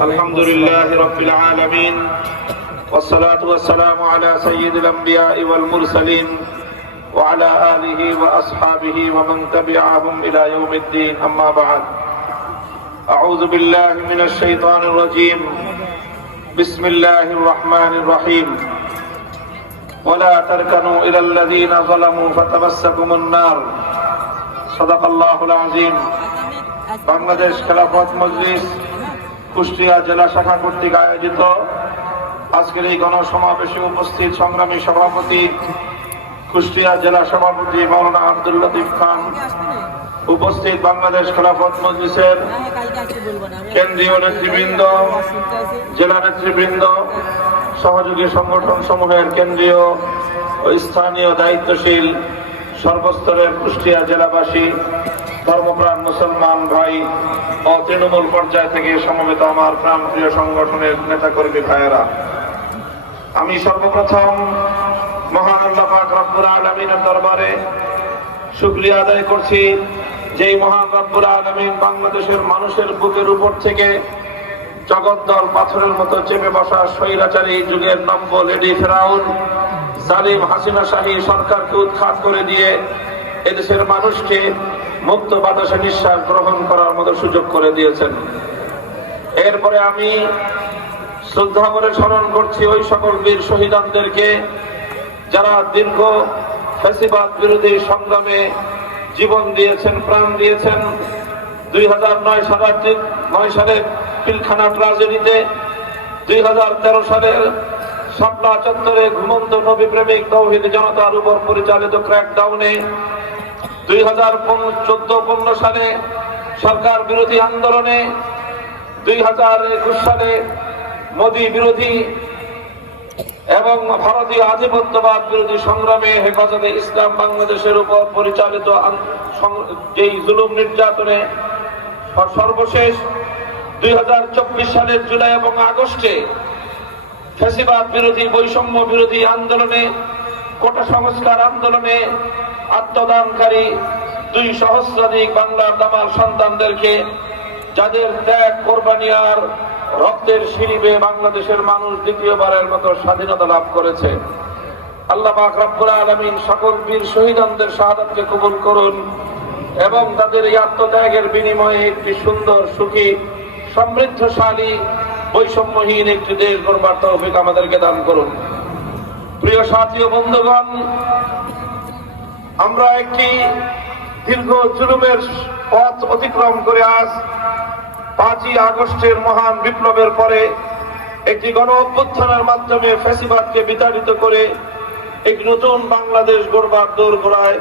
الحمد لله رب العالمين والصلاة والسلام على سيد الأنبياء والمرسلين وعلى آله وأصحابه ومن تبعهم إلى يوم الدين أما بعد أعوذ بالله من الشيطان الرجيم بسم الله الرحمن الرحيم ولا تركنوا إلى الذين ظلموا فتمسكم النار صدق الله العظيم বাংলাদেশ খেলাফত মজলিস কুষ্টিয়া জেলা শাখা কর্তৃক আয়োজিত আজকের এই গণসমাবেশে উপস্থিত সংগ্রামী সভাপতি, কুষ্টিয়া জেলা সভাপতি মৌলানা আব্দুল লতিফ খান, উপস্থিত বাংলাদেশ খেলাফত মজলিসের কেন্দ্রীয় নেতৃবৃন্দ, জেলা নেতৃবৃন্দ, সহযোগী সংগঠন সমূহের কেন্দ্রীয় ও স্থানীয় দায়িত্বশীল সর্বস্তরের কুষ্টিয়া জেলাবাসী ধর্মপ্রাণ মুসলমান ভাই ও তৃণমূল পর্যায় থেকে সমবেত আমার প্রাণপ্রিয় সংগঠনের নেতাকর্মী ভাইয়েরা, আমি সর্বপ্রথম মহান আল্লাহ পাক দরবারে শুকরিয়া আদায় করছি যেই মহান রব্বুল আলামিন বাংলাদেশের মানুষের বুকের উপর থেকে জগদ্দল পাথরের মতো চেপে বসা স্বৈরাচারী যুগের নম্ব লেডি ফেরাউন, জালিম হাসিনা শাহী সরকারকে উৎখাত করে দিয়ে এদেশের মানুষকে মুক্ত বাতাসে নিঃশ্বাস গ্রহণ করার মতো সুযোগ করে দিয়েছেন। এরপরে আমি শ্রদ্ধা করে স্মরণ করছি ওই সকল বীর শহীদানদেরকে যারা দীর্ঘ ফেসিবাদ বিরোধী সংগ্রামে জীবন দিয়েছেন, প্রাণ দিয়েছেন। দুই হাজার নয় সালে নয় সালের পিলখানা ট্রাজেডিতে, দুই হাজার তেরো সালের শাপলা চত্বরে ঘুমন্ত নবী প্রেমিক তৌহিদ জনতার উপর পরিচালিত ক্র্যাকডাউনে দুই হাজার চোদ্দ, পনেরো সালে সরকার বিরোধী আন্দোলনে, দুই হাজার একুশ সালে মোদী বিরোধী এবং ভারতীয় আধিপত্যবাদ বিরোধী সংগ্রামে হেফাজতে ইসলাম বাংলাদেশের উপর পরিচালিত যেই জুলুম নির্যাতনে সর্বশেষ দুই হাজার চব্বিশ সালের জুলাই এবং আগস্টে ফেসিবাদ বিরোধী বৈষম্য বিরোধী আন্দোলনে কোটা সংস্কার আন্দোলনে আত্মদানকারী দুই সহস্রাধিক বাংলার দামাল সন্তানদেরকে যাদের ত্যাগ, কোরবানি আর রক্তের সিঁড়িবে বাংলাদেশের মানুষ দ্বিতীয়বারের মতো স্বাধীনতা লাভ করেছে। আল্লাহ পাক রব্বুল আলামিন সকল বীর শহীদানদের শাহাদাতকে কবুল করুন এবং তাদের এই আত্মত্যাগের বিনিময়ে একটি সুন্দর, সুখী, সমৃদ্ধশালী, বৈষম্যহীন একটি দেশ গড়বার তৌফিক আমাদেরকে দান করুন। প্রিয় সাথী ও বন্ধুগণ, আমরা একটি দীর্ঘ জুলুমের পথ অতিক্রম করে আজ পাঁচই আগস্টের মহান বিপ্লবের পরে একটি গণ অভ্যুত্থানের মাধ্যমে ফ্যাসিবাদকে বিতাড়িত করে একটি নতুন বাংলাদেশ গড়বার দৌড় গোড়ায়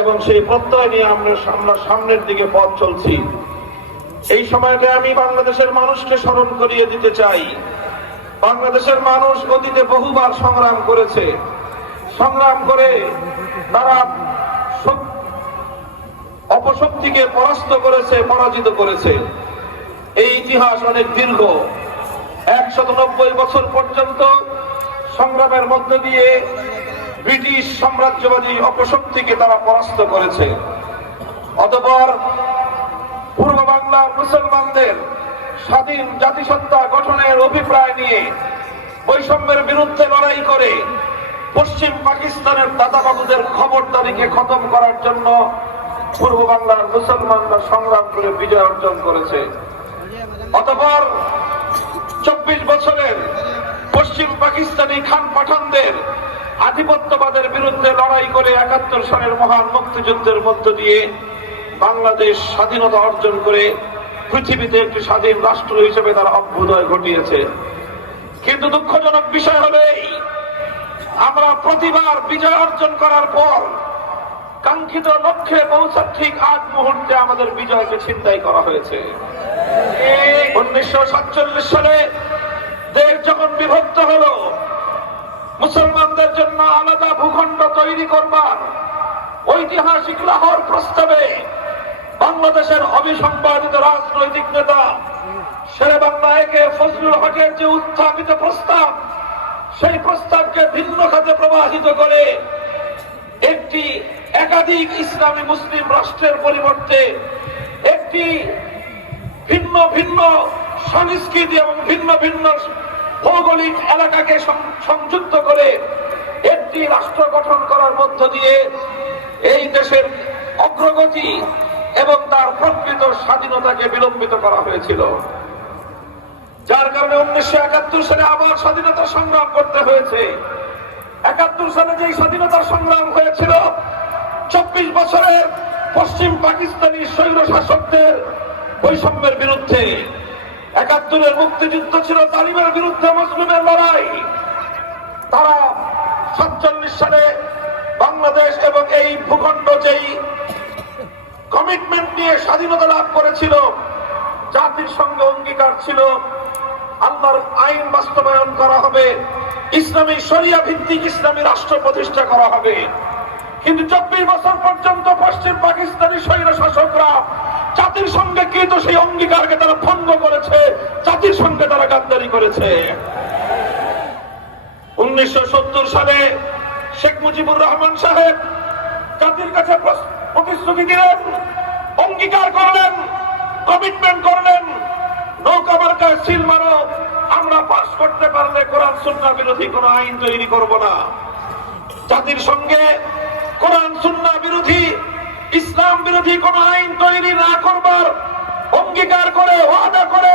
এবং সেই প্রত্যয় নিয়ে আমরা আমরা সামনের দিকে পথ চলছি। এই সময়কে আমি বাংলাদেশের মানুষকে স্মরণ করিয়ে দিতে চাই। বাংলাদেশের মানুষ অতীতে বহুবার সংগ্রাম করেছে। সংগ্রাম করে তারা অপশক্তিকে পরাস্ত করেছে, পরাজিত করেছে। এই ইতিহাস অনেক দীর্ঘ। একশত নব্বই বছর পর্যন্ত সংগ্রামের মধ্য দিয়ে ব্রিটিশ সাম্রাজ্যবাদী অপশক্তিকে তারা পরাস্ত করেছে। অতপর পূর্ব বাংলার মুসলমানদের স্বাধীন জাতিসত্তা গঠনের অভিপ্রায় নিয়ে বৈষম্যের বিরুদ্ধে লড়াই করে পশ্চিম পাকিস্তানের দাদাবাবুদের খবরদারিকে খতম করার জন্য পূর্ব বাংলার মুসলমানরা সংগ্রাম করে বিজয় অর্জন করেছে। অতপর চব্বিশ বছরের পশ্চিম পাকিস্তানি খান পাঠানদের আধিপত্যবাদের বিরুদ্ধে লড়াই করে একাত্তর সালের মহান মুক্তিযুদ্ধের মধ্য দিয়ে বাংলাদেশ স্বাধীনতা অর্জন করে পৃথিবীতে একটি স্বাধীন রাষ্ট্র হিসেবে তার অভ্যুদয় ঘটিয়েছে। কিন্তু দুঃখজনক বিষয় এই, আমরা প্রতিবার বিজয় অর্জন করার পর কাঙ্ক্ষিত লক্ষ্যে পৌঁছার ঠিক আগ মুহূর্তে আমাদের বিজয়কে ছিনতাই করা হয়েছে। উনিশশো সাতচল্লিশ সালে দেশ যখন বিভক্ত হলো, মুসলমানদের জন্য আলাদা ভূখণ্ড তৈরি করবার ঐতিহাসিক লাহোর প্রস্তাবে বাংলাদেশের অবিসংবাদিত রাজনৈতিক নেতা, শেরে বাংলা একে ফজলুল হকের যে উত্থাপিত প্রস্তাব, সেই প্রস্তাবকে ভিন্ন খাতে প্রবাহিত করে একটি একাধিক ইসলামী মুসলিম রাষ্ট্রের পরিবর্তে একটি ভিন্ন ভিন্ন সংস্কৃতি এবং ভিন্ন ভিন্ন ভৌগোলিক এলাকাকে সংযুক্ত করে একটি রাষ্ট্র গঠন করার মধ্য দিয়ে এই দেশের অগ্রগতি এবং তার প্রকৃত স্বাধীনতাকে বিলম্বিত করা হয়েছিল। যার কারণে উনিশশো একাত্তর সালে আবার স্বাধীনতা সংগ্রাম করতে হয়েছে। একাত্তর সালে যে স্বাধীনতার সংগ্রাম হয়েছিল, চব্বিশ বছরের পশ্চিম পাকিস্তানি স্বৈর শাসকদের বৈষম্যের বিরুদ্ধে। একাত্তরের মুক্তিযুদ্ধ ছিল তালিমের বিরুদ্ধে মুসলিমের লড়াই। তারা সাতচল্লিশ সালে বাংলাদেশ এবং এই ভূখণ্ড যেই কমিটমেন্ট নিয়ে স্বাধীনতা লাভ করেছিল, জাতির সঙ্গে অঙ্গীকার ছিল। আল্লাহর আইন বাস্তবায়ন করা হবে, ইসলামী শরিয়া ভিত্তিক ইসলামী রাষ্ট্র প্রতিষ্ঠা করা হবে। কিন্তু চব্বিশ বছর পর্যন্ত পশ্চিম পাকিস্তানি স্বৈর শাসকরা জাতির সঙ্গে কৃত সেই অঙ্গীকারকে তারা ভঙ্গ করেছে, জাতির সঙ্গে তারা গাদ্দারি করেছে। উনিশশো সত্তর সালে শেখ মুজিবুর রহমান সাহেব জাতির কাছে প্রস- প্রতিশ্রুতি দিলেন অঙ্গীকার করলেন কমিটমেন্ট করলেন। নৌকা মার্কায় সিল মারো, আমরা পাশ করতে পারলে কোরআন সুন্না বিরোধী কোন আইন তৈরি করব না। জাতির সঙ্গে কোরআন সুন্না বিরোধী, ইসলাম বিরোধী কোন আইন তৈরি না করবার অঙ্গীকার করে, ওয়াদা করে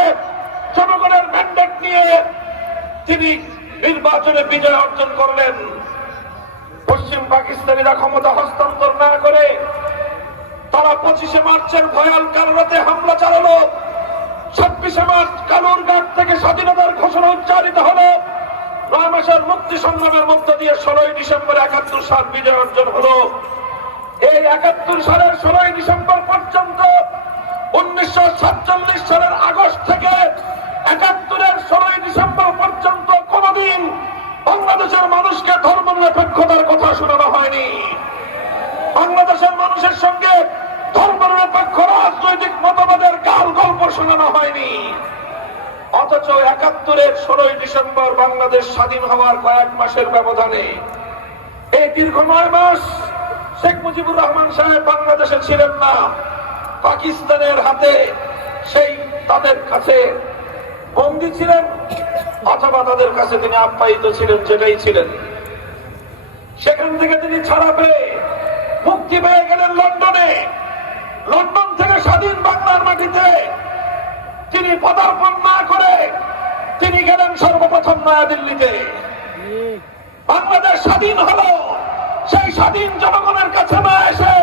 জনগণের ম্যান্ডেট নিয়ে তিনি নির্বাচনে বিজয় অর্জন করলেন। পশ্চিম পাকিস্তানিরা ক্ষমতা হস্তান্তর না করে তারা পঁচিশে মার্চের ভয়াল কালরাতে হামলা চালালো। ছাব্বিশে মার্চ কালুরঘাট থেকে স্বাধীনতার ঘোষণা উচ্চারিত হলো। নয় মাসের মুক্তি সংগ্রামের মধ্য দিয়ে ষোলোই ডিসেম্বর একাত্তর সাল বিজয় অর্জন হলো। এই একাত্তর সালের ষোলোই ডিসেম্বর পর্যন্ত উনিশশো সাতচল্লিশ সালের আগস্ট থেকে একাত্তরের ষোলোই ডিসেম্বর পর্যন্ত কোনদিন বাংলাদেশের মানুষকে ধর্ম নিরপেক্ষতার কথা শোনানো হয়নি। বাংলাদেশের হয়নি। অথচ একাত্তরের ষোলোই ডিসেম্বর বাংলাদেশ স্বাধীন হওয়ার কয়েক মাসের ব্যবধানে। এই দীর্ঘ নয় মাস শেখ মুজিবুর রহমান সাহেব বাংলাদেশে ছিলেন না। পাকিস্তানের হাতে সেই তাদের কাছে বন্দী ছিলেন অথবা তাদের কাছে তিনি আপ্যায়িত ছিলেন, যেটাই ছিলেন। সেখান থেকে তিনি ছাড়া পেয়ে মুক্তি পেয়ে গেলেন লন্ডনে। লন্ডন থেকে স্বাধীন বাংলার মাটিতে তিনি পদার্পণ না করে তিনি গেলেন সর্বপ্রথম নয়াদিল্লিতে। বাংলাদেশ স্বাধীন হলো, সেই স্বাধীন জনগণের কাছে না এসে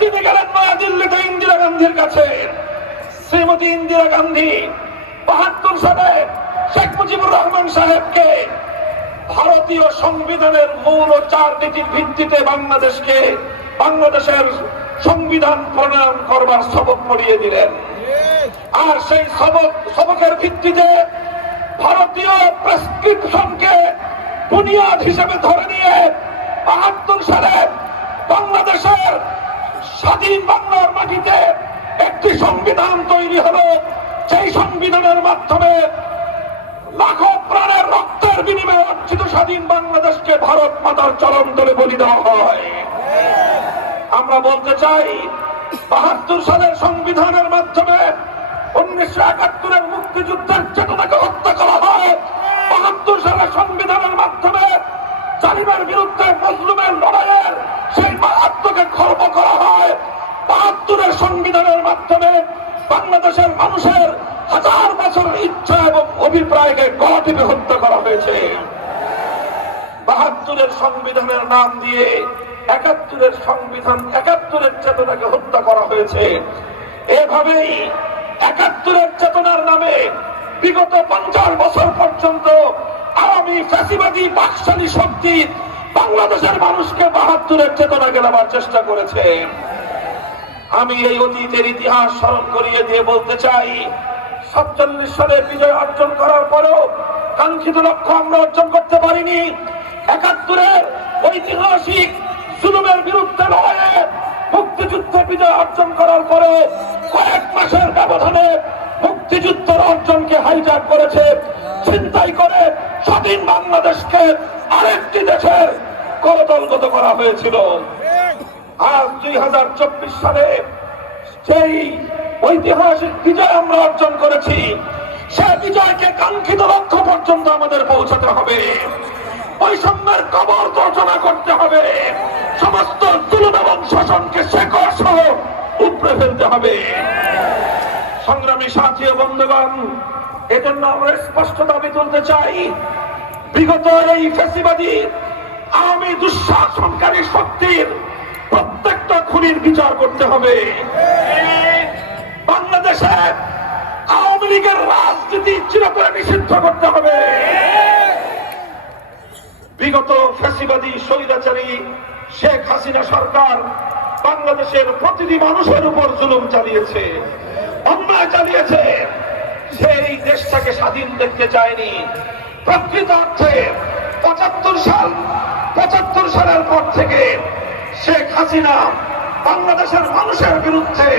তিনি গেলেন নয়াদিল্লিতে ইন্দিরা গান্ধীর কাছে। শ্রীমতী ইন্দিরা গান্ধী বাহাত্তর সালে শেখ মুজিবুর রহমান সাহেবকে ভারতীয় সংবিধানের মূল ও চার নীতির ভিত্তিতে বাংলাদেশকে বাংলাদেশের সংবিধান প্রণয়ন করবার সবক পড়িয়ে দিলেন। আর সেই সবক, সবকের ভিত্তিতে ভারতীয় প্রেসক্রিপশনকে বুনিয়াদ হিসেবে ধরে নিয়ে বাহাত্তর সালে বাংলাদেশের স্বাধীন বাংলার মাটিতে একটি সংবিধান তৈরি হলো। সেই সংবিধানের মাধ্যমে লাখো প্রাণের রক্তের বিনিময়ে অর্জিত স্বাধীন বাংলাদেশকে ভারত মাতার চরম তলে বলি দেওয়া হয়। আমরা বলতে চাই, বাহাত্তর সালের সংবিধানের মাধ্যমে উনিশশো একাত্তরের মুক্তিযুদ্ধের চেতনাকে হত্যা করা হয়। বাহাত্তর সালের সংবিধানের মাধ্যমে জালিমের বিরুদ্ধে মজলুমের লড়াইয়ের সেই মাহাত্মকে খর্ব করা হয়। বাহাত্তরের সংবিধানের মাধ্যমে বাংলাদেশের মানুষের হাজার বছরের ইচ্ছা এবং অভিপ্রায়কে গলা হত্যা করা হয়েছে। বাহাত্তরের সংবিধানের নাম দিয়ে একাত্তরের সংবিধান, একাত্তরের চেতনাকে হত্যা করা হয়েছে। এভাবেই একাত্তরের চেতনার নামে বিগত পঞ্চাশ বছর পর্যন্ত আওয়ামী ফ্যাসিবাদী বাকশালী শক্তি বাংলাদেশের মানুষকে বাহাত্তরের চেতনা গেলাবার চেষ্টা করেছে। আমি এই অতীতের ইতিহাস স্মরণ করিয়ে দিয়ে বলতে চাই, সাতচল্লিশ সালে বিজয় অর্জন করার পরেও কাঙ্ক্ষিত লক্ষ্য আমরা অর্জন করতে পারিনি। একাত্তরের ঐতিহাসিক জুলুমের বিরুদ্ধে লড়াইয়ে মুক্তিযুদ্ধ বিজয় অর্জন করার পরে কয়েক মাসের ব্যবধানে মুক্তিযুদ্ধের অর্জনকে হাইজাক করেছে চিন্তাই করে স্বাধীন বাংলাদেশকে আরেকটি দেশের করদলগত করা হয়েছিল। আজ দুই হাজার চব্বিশ সালে সেই ঐতিহাসিক বিজয় আমরা অর্জন করেছি, সে বিজয়কে কাঙ্ক্ষিত লক্ষ্য পর্যন্ত আমাদের পৌঁছাতে হবে। বৈষম্যের কবর রচনা করতে হবে। সমস্ত জুলুম এবং শোষণকে শেকড় সহ উপড়ে ফেলতে হবে। সংগ্রামী সাথী ও বন্ধুগণ, এজন্য আমরা স্পষ্ট দাবি তুলতে চাই, বিগত এই ফেসিবাদী, আওয়ামী দুঃশাসনকারী শক্তির প্রত্যেকটা খুনির বিচার করতে হবে। বাংলাদেশে আওয়ামী লীগের রাজনীতি চিরতরে নিষিদ্ধ করতে হবে। বিগত ফ্যাসিবাদী স্বৈরাচারী শেখ হাসিনা সরকার বাংলাদেশের প্রতিটি মানুষের উপর জুলুম চালিয়েছে। অন্যায় চালিয়েছে। সেই দেশটাকে স্বাধীন দেখতে চায়নি। প্রকৃত অর্থে পঁচাত্তর সাল, পঁচাত্তর সালের পর থেকে শেখ হাসিনা বাংলাদেশের মানুষের বিরুদ্ধে,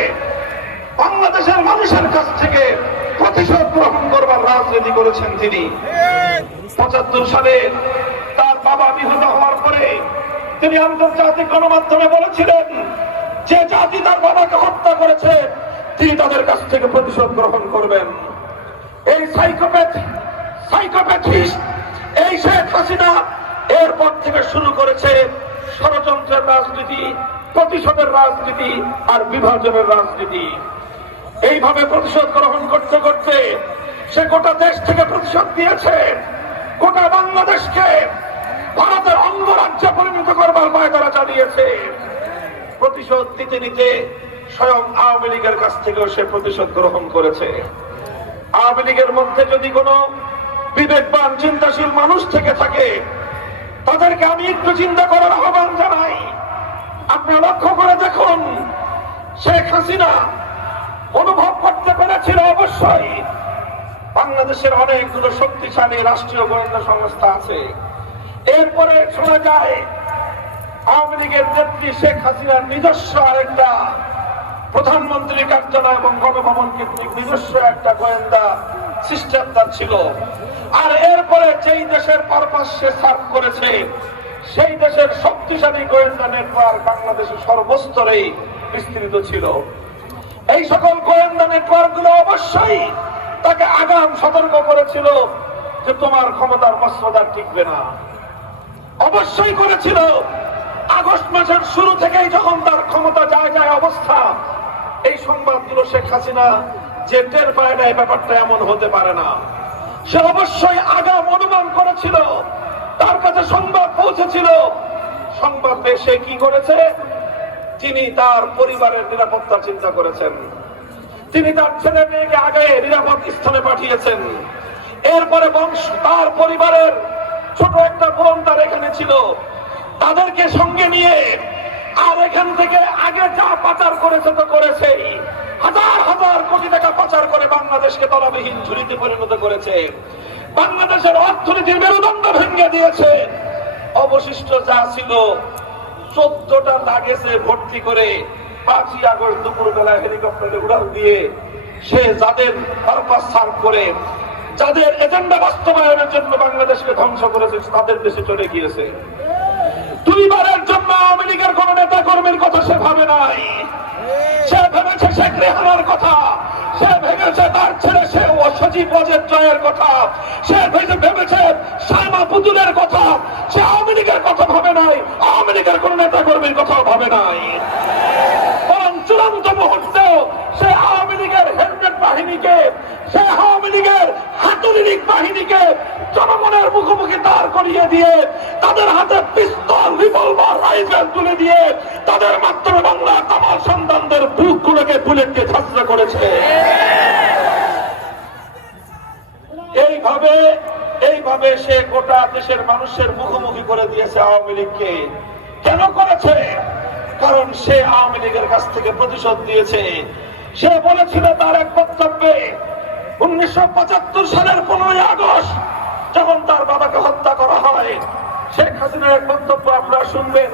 বাংলাদেশের মানুষের কাছ থেকে প্রতিশোধ গ্রহণ করবার রাজনীতি করেছেন তিনি। পঁচাত্তর সালে তার বাবা নিহত হওয়ার পরে তিনি আন্তর্জাতিক গণমাধ্যমে বলেছিলেন, যে জাতি তার বাবাকে হত্যা করেছে তিনি তাদের কাছ থেকে প্রতিশোধ গ্রহণ করবেন। এই সাইকোপ্যাথ সাইকোপ্যাথিস্ট এই শেখ হাসিনা এরপর থেকে শুরু করেছে ষড়যন্ত্রের রাজনীতি, প্রতিশোধের রাজনীতি আর বিভাজনের রাজনীতি। এইভাবে প্রতিশোধ গ্রহণ করতে করতে সে গোটা দেশ থেকে প্রতিশোধ দিয়েছে গোটা বাংলাদেশকে ভারতের অঙ্গরাজ্যে পরিণত করবার পায়তারা চালিয়েছে প্রতিশোধ নিতে নিতে স্বয়ং আওয়ামী লীগের কাছ থেকেও সে প্রতিশোধ গ্রহণ করেছে। আওয়ামী লীগের মধ্যে যদি কোনো বিবেকবান, চিন্তাশীল মানুষ থেকে থাকে, তাদেরকে আমি একটু চিন্তা করার আহ্বান জানাই। আপনারা লক্ষ্য করে দেখুন, শেখ হাসিনা অনুভব করতে পেরেছিল অবশ্যই। বাংলাদেশের অনেকগুলো শক্তিশালী রাষ্ট্রীয় গোয়েন্দা সংস্থা আছে। এরপরে শোনা যায়, আওয়ামী লীগের নেত্রী শেখ হাসিনার নিজস্ব আরেকটা প্রধানমন্ত্রী কার্যালয় এবং গণভবন কেন্দ্রিক নিজস্ব একটা গোয়েন্দা সিস্টেম তার ছিল আর এরপরে যেই দেশের পারপাস সে সার্ভ করেছে, সেই দেশের শক্তিশালী গোয়েন্দা নেটওয়ার্ক বাংলাদেশের সর্বস্তরেই বিস্তৃত ছিল। এই সকল গোয়েন্দা নেটওয়ার্কগুলো অবশ্যই তাকে আগাম সতর্ক করেছিল যে তোমার ক্ষমতার বস্ত্রদার টিকবে না। অবশ্যই করেছিল। আগস্ট মাসের শুরু থেকেই যখন তার ক্ষমতা যায় যায় অবস্থা এই সংবাদগুলো শেখ হাসিনা যে টের পায় না, এই ব্যাপারটা এমন হতে পারে না। সে অবশ্যই আগাম অনুমান করেছিল, তার কাছে সংবাদ পৌঁছেছিল। সংবাদ পেয়ে কি করেছে? তিনি তার পরিবারের নিরাপত্তা চিন্তা করেছেন। তিনি তার ছেলে মেয়েকে আগে নিরাপদ স্থানে পাঠিয়েছেন। এরপরে বংশ, তার পরিবারের ছোট একটা বোন তার এখানে ছিল। তাদেরকে সঙ্গে নিয়ে এখান থেকে আগে যা পাচার করেছে তো করেছে। হাজার হাজার কোটি টাকা পাচার করে বাংলাদেশকে তলাবিহীন ঝুড়িতে পরিণত করেছে। বাংলাদেশের অর্থনীতির মেরুদণ্ড ভেঙে দিয়েছে। অবশিষ্ট যা ছিল, চোদ্দটা লাগেছে ভর্তি করে পাঁচই আগস্ট দুপুর বেলা হেলিকপ্টারে উড়াল দিয়ে সে যাদের পারপাস সার্ভ করে, যাদের এজেন্ডা বাস্তবায়নের জন্য বাংলাদেশকে ধ্বংস করেছে, তাদের দেশে চলে গিয়েছে। দুইবারের জন্য আওয়ামী লীগের কোন নেতা কর্মীর কথা সে ভাবে নাই। সে ভেবেছে শেখ রেহানার কথা। সে ভেবেছে তার ছেলে সে সজীব অজের জয়ের কথা। সে ভেবে ভেবেছে সাইমা পুতুলের কথা। সে আওয়ামী লীগের কথা ভাবে নাই। আওয়ামী লীগের কোন নেতা কর্মীর কথাও ভাবে নাই। বরং চূড়ান্ত মুহূর্তেও সে আওয়ামী লীগের হেলমেট বাহিনীকে, সে আওয়ামী লীগের হাতুড়ি লীগ বাহিনীকে জনগণের মুখোমুখি দাঁড় করিয়ে দিয়ে তাদের হাতে পিস্তল তুলে দিয়ে তাদের মাধ্যমে বাংলা কামাল সন্তানদের বুকগুলোকে বুলেটকে ঝাঁচড়া করেছে। এইভাবে এইভাবে সে গোটা দেশের মানুষের মুখোমুখি করে দিয়েছে আওয়ামী লীগকে। কেন করেছে? কারণ সে আওয়ামী লীগের কাছ থেকে প্রতিশোধ দিয়েছে সে বলেছিল তার এক বক্তব্যে, উনিশশো পঁচাত্তর সালের পনেরোই আগস্ট যখন তার বাবাকে হত্যা করা হয় শেখ হাসিনার বক্তব্য আপনারা শুনবেন।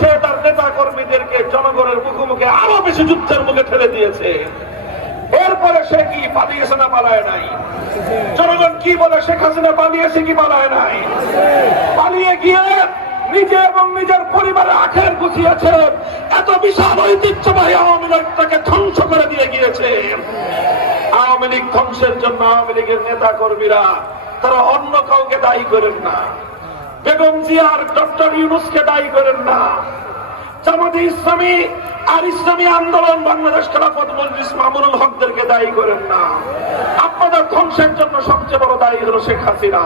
সে তার নেতা কর্মীদেরকে জনগণের মুখোমুখি আরও বেশি যুদ্ধের মুখে ঠেলে দিয়েছে। এরপরে সে কি পালিয়েছে না পালায় নাই? জনগণ কি বলে শেখ হাসিনা পালিয়েছে কি পালায় নাই? পালিয়ে গিয়ে নিজে এবং নিজের পরিবারে আখের গুছিয়েছে। এত বিশাল ঐতিহ্যবাহী আওয়ামী লীগটাকে ধ্বংস করে দিয়ে গিয়েছে। আওয়ামী লীগ ধ্বংসের জন্য আওয়ামী লীগের নেতা কর্মীরা তারা অন্য কাউকে দায়ী করেন না। বেগম জিয়ার ডক্টর ইউনুসকে দায়ী করেন না। জামাতে ইসলামী আর ইসলামী আন্দোলন বাংলাদেশ খেলাফত মজলিস মামুনুল হকদেরকে দায়ী করেন না। আপনাদের ধ্বংসের জন্য সবচেয়ে বড় দায়ী হলো শেখ হাসিনা।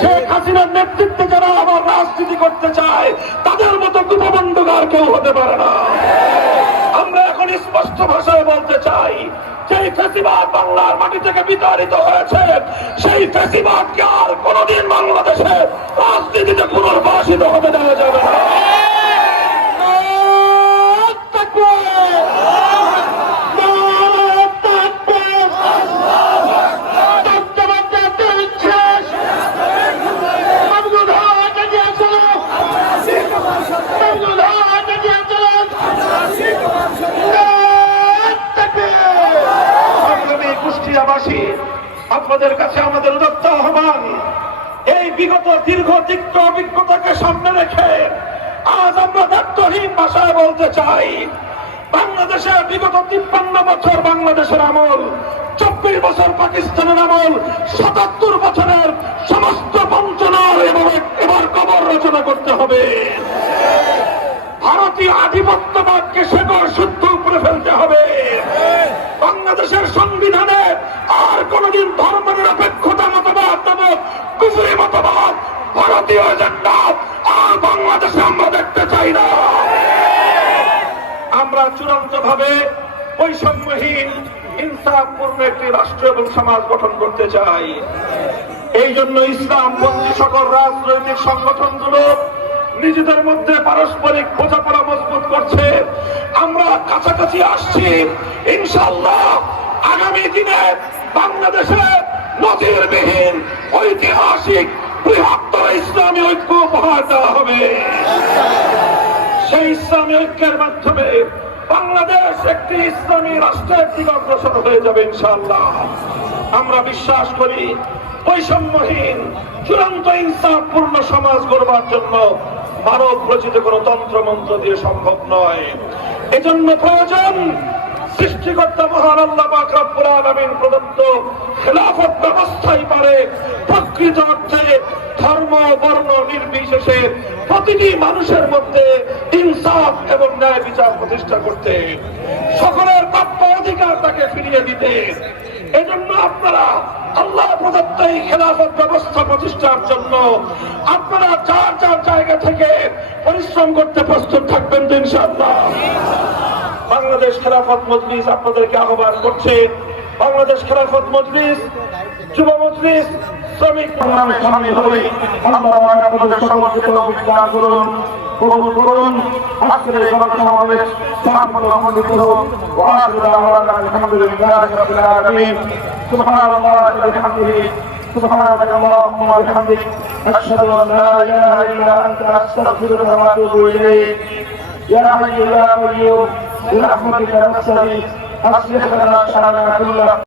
শেখ হাসিনার নেতৃত্বে যারা আবার রাজনীতি করতে চায়, তাদের মতো কুপবন্ধক কেউ হতে পারে না। আমরা এখন স্পষ্ট ভাষায় বলতে চাই সেই ফেসিবাদ বাংলার মাটি থেকে বিতাড়িত হয়েছে, সেই ফেসিবাদকে আর কোনোদিন বাংলাদেশে রাজনীতিতে পুনর্বাসিত হতে দেওয়া যাবে না। কুষ্টিয়াবাসী আপনাদের কাছে আমাদের উদত্ত আহ্বান, এই বিগত দীর্ঘ তিক্ত অভিজ্ঞতাকে সামনে রেখে আজ আমরা দায়িত্বহীন ভাষায় বলতে চাই বাংলাদেশে বিগত তিপ্পান্ন বছর বাংলাদেশের আমল, চব্বিশ বছর পাকিস্তানের আমল, সাতাত্তর বছরের সমস্ত বঞ্চনার এবার কবর রচনা করতে হবে। ভারতীয় আধিপত্যবাদকে শেকড় শুদ্ধ উপরে ফেলতে হবে। বাংলাদেশের সংবিধানে আর কোনদিন ধর্ম নিরপেক্ষতা মতবাদ নামক কুফুরি মতবাদ, ভারতীয় এজেন্ডা, আর বাংলাদেশে আমরা দেখতে চাই না। আমরা চূড়ান্ত ভাবে বৈষম্যহীন, ইনসাফপূর্ণ একটি রাষ্ট্র এবং সমাজ গঠন করতে চাই। এই জন্য ইসলাম ইসলামপন্থী সকল রাজনৈতিক সংগঠনগুলো নিজেদের মধ্যে পারস্পরিক বোঝাপড়া মজবুত করছে। আমরা কাছাকাছি আসছি। ইনশাল্লাহ আগামী দিনে বাংলাদেশে নজিরবিহীন ঐতিহাসিক বৃহত্তর ইসলামী ঐক্য উপহার দেওয়া হবে। সেই ইসলামী ঐক্যের মাধ্যমে বাংলাদেশ একটি ইসলামী রাষ্ট্রের দিকে অগ্রসর হয়ে যাবে ইনশাআল্লাহ। আমরা বিশ্বাস করি বৈষম্যহীন, চূড়ান্ত ইনসাফপূর্ণ সমাজ গড়বার জন্য মানব রচিত কোন তন্ত্র মন্ত্র দিয়ে সম্ভব নয়। এজন্য প্রয়োজন সৃষ্টিকর্তা মহান আল্লাহ রব্বুল আলামিন প্রদত্ত খেলাফত ব্যবস্থাই পারে। প্রকৃত অর্থে ধর্ম, বর্ণ নির্বিশেষে প্রতিটি মানুষের মধ্যে ইনসাফ এবং ন্যায় বিচার প্রতিষ্ঠা করতে। সকলের প্রাপ্য অধিকার তাকে ফিরিয়ে দিতে। এজন্য আপনারা আল্লাহ প্রদত্ত এই খেলাফত ব্যবস্থা প্রতিষ্ঠার জন্য আপনারা চার চার জায়গা থেকে পরিশ্রম করতে প্রস্তুত থাকবেন তো ইনশাআল্লাহ। বাংলাদেশ খেলাফত মজলিস আপনাদেরকে আহ্বান করছে। বাংলাদেশ খেলাফত মজলিস, যুব মজলিস, শ্রমিক সামিল কবুল করুন আজকের এই সভা সমাবেশ সম্পন্ন হোক وآخر دعوانا الحمد لله رب العالمين سبحان الله وبحمده سبحانك اللهم وبحمدك أشهد أن لا إله إلا أنت أستغفرك وأتوب إليك يا حي يا قيوم برحمتك نستغيث أصلح لنا شأننا كله